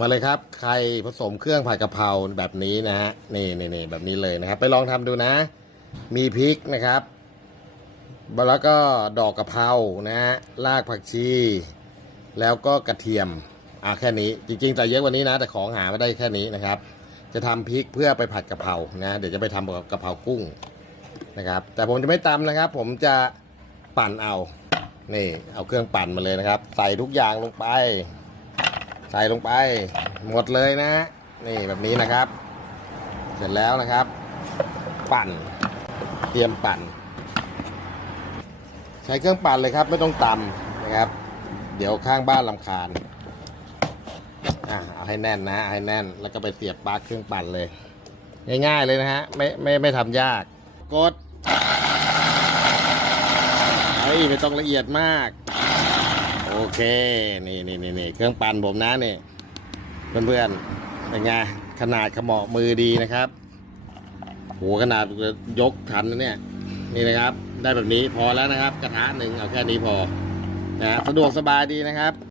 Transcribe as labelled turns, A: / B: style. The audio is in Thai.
A: มาเลยครับไข่ผสมเครื่องผัดกะเพราแบบนี้นะฮะนี่นี่นแบบนี้เลยนะครับ ไปลองทำดูนะ มีพริกนะครับแล้วก็ดอกกะเพรานะฮะรากผักชี แล้วก็กระเทียมอะแค่นี้จริงๆแต่เยอะกว่านี้นะ แต่ของหาไม่ได้แค่นี้นะครับ จะทำพริกเพื่อไปผัดกะเพรานะเดี๋ยวจะไปทำกับกะเพรากุ้งนะครับ แต่ผมจะไม่ตำนะครับ ผมจะปั่นเอานี่เอาเครื่องปั่นมาเลยนะครับ ใส่ทุกอย่างลงไป ใส่ลงไป หมดเลยนะ นี่แบบนี้นะครับ เสร็จแล้วนะครับ ปั่น เตรียมปั่น ใช้เครื่องปั่นเลยครับ ไม่ต้องตำนะครับ เดี๋ยวข้างบ้านลำคาญอะเอาให้แน่นนะเอาให้แน่นแล้วก็ไปเสียบปลั๊กเครื่องปั่นเลย ง่ายๆเลยนะฮะไม่ไม่ไม่ทำยาก กดเฮ้ยไม่ต้องละเอียดมาก โอเค นี่นี่นี่นี่เครื่องปั่นผมนะนี่ เพื่อนเพื่อนเป็นไงขนาดขมอมือดีนะครับโหขนาดยกทันนะเนี่ย นี่นะครับ ได้แบบนี้พอแล้วนะครับ กระทะหนึ่งเอาแค่นี้พอนะสะดวกสบายดีนะครับ